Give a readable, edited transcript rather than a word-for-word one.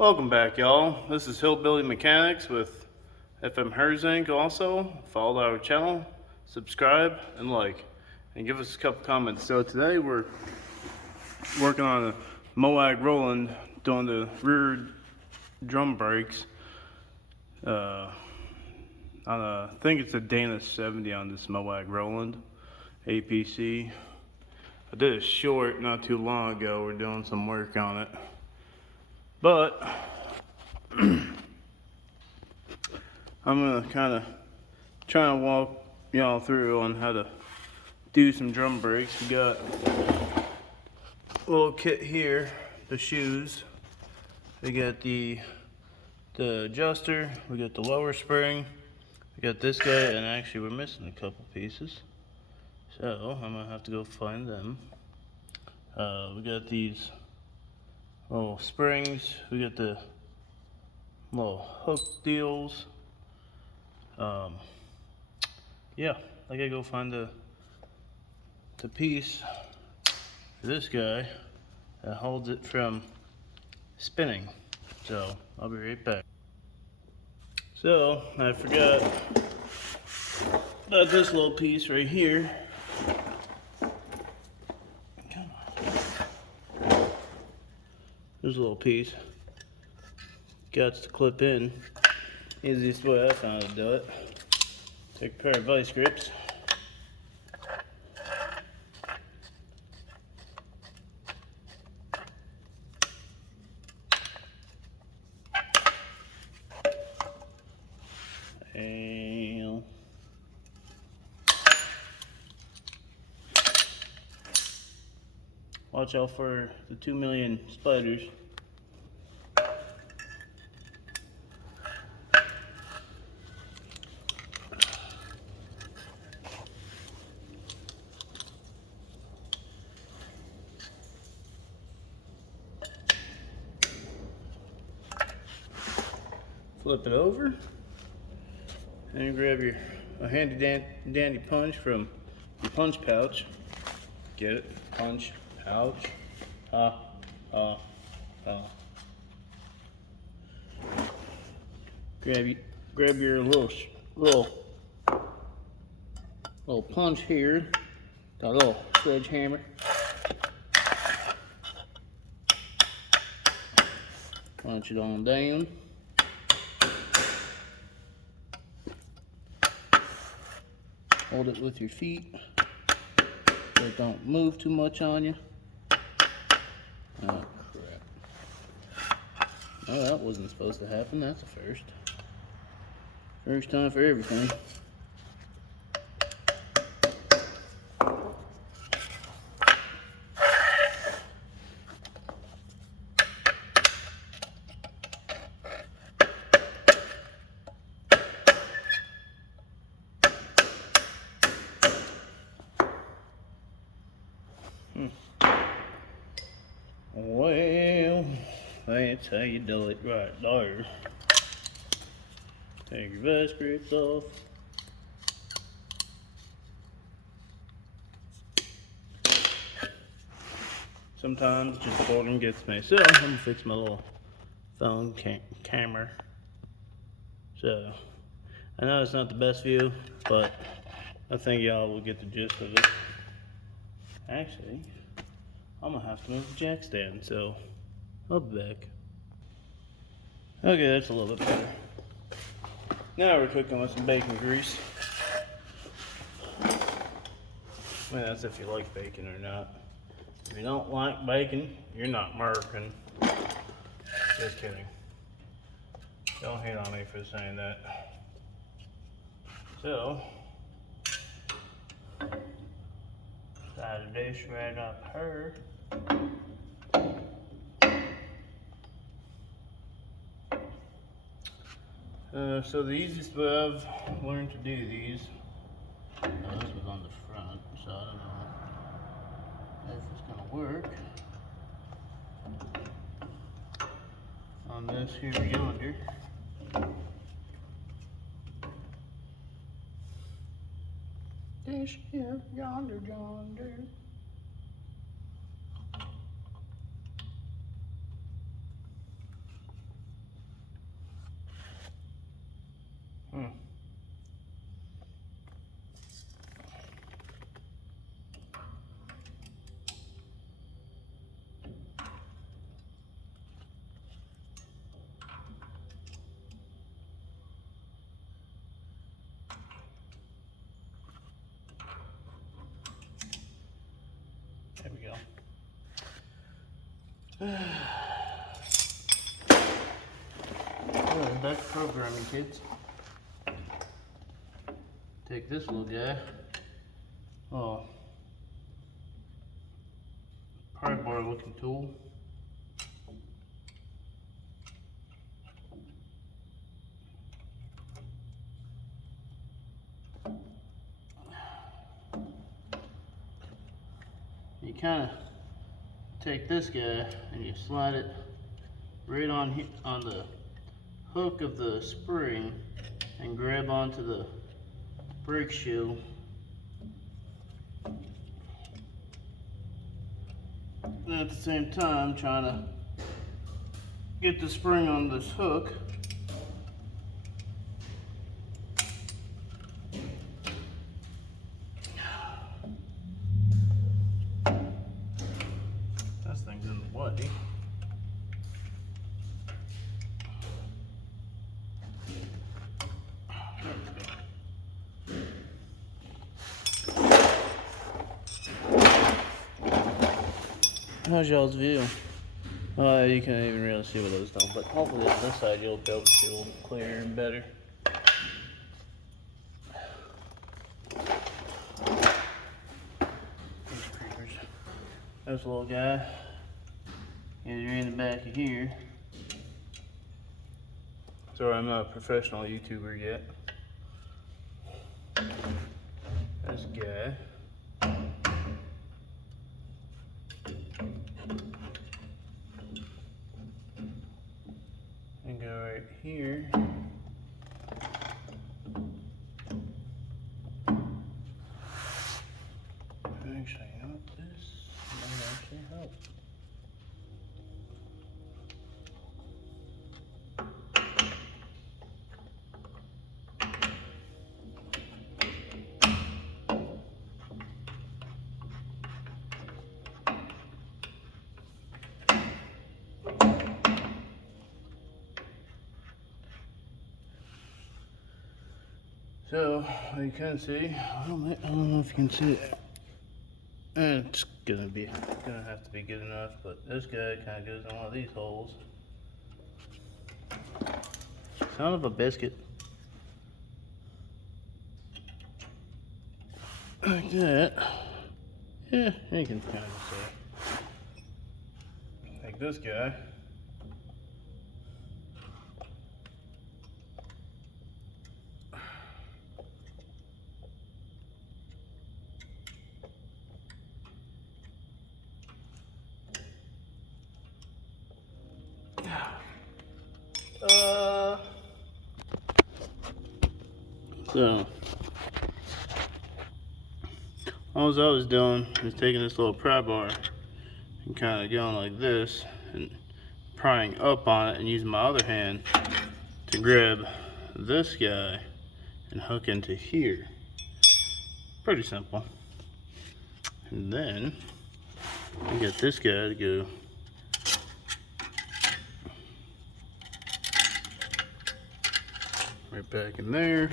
Welcome back, y'all. This is Hillbilly Mechanics with FM Herzink. Also, follow our channel, subscribe, and like, and give us a couple comments. So today we're working on a Moag Roland, doing the rear drum brakes. I think it's a Dana 70 on this Moag Roland APC. I did a short not too long ago. We're doing some work on it. But I'm gonna kind of try and walk y'all through on how to do some drum brakes. We got a little kit here, the shoes. We got the adjuster. We got the lower spring. We got this guy, and actually we're missing a couple pieces, so I'm gonna have to go find them. We got these little springs. We got the little hook deals. Yeah, I gotta go find the piece for this guy that holds it from spinning. So I'll be right back. So I forgot about this little piece right here. Come on. There's a little piece. Got to clip in. Easiest way I found to do it. Take a pair of vice grips. And watch out for the 2 million spiders. Flip it over, and you grab a handy dandy punch from your punch pouch. Get it? Punch pouch. Grab your little punch here. Got a little sledgehammer. Punch it on down. Hold it with your feet so it don't move too much on you. Oh crap. Oh, that wasn't supposed to happen. That's a first. First time for everything. Well, that's how you do it right there. Take your vice grips off. Sometimes just boredom gets me. So I'm gonna fix my little phone camera. So I know it's not the best view, but I think y'all will get the gist of it. Actually, I'm gonna have to move the jack stand, so I'll be back. Okay, that's a little bit better. Now we're cooking with some bacon grease. I mean, that's if you like bacon or not. If you don't like bacon, you're not American. Just kidding. Don't hate on me for saying that. So, side of dish right up here. So the easiest way I've learned to do these, this was on the front, so I don't know if it's gonna work. On this here yonder. This here yonder. Alright, back to programming, kids. Take this little guy. Oh, pry bar looking tool. You kind of take this guy and you slide it right on the hook of the spring and grab onto the brake shoe. And at the same time trying to get the spring on this hook. That thing's in the way. How's y'all's view? You can't even really see what those don't, but hopefully on this side you'll be able to see a little clearer and better. There's a little guy. You're in the back of here. Sorry, I'm not a professional YouTuber yet. This guy. And go right here. Actually, you know what, this might actually help. So, you can see, I don't know if you can see it. It's gonna have to be good enough, but this guy kind of goes in one of these holes. Son of a biscuit. Like that. Yeah, you can kind of see. Like this guy. So, all I was doing is taking this little pry bar and kind of going like this and prying up on it and using my other hand to grab this guy and hook into here. Pretty simple. And then we get this guy to go right back in there.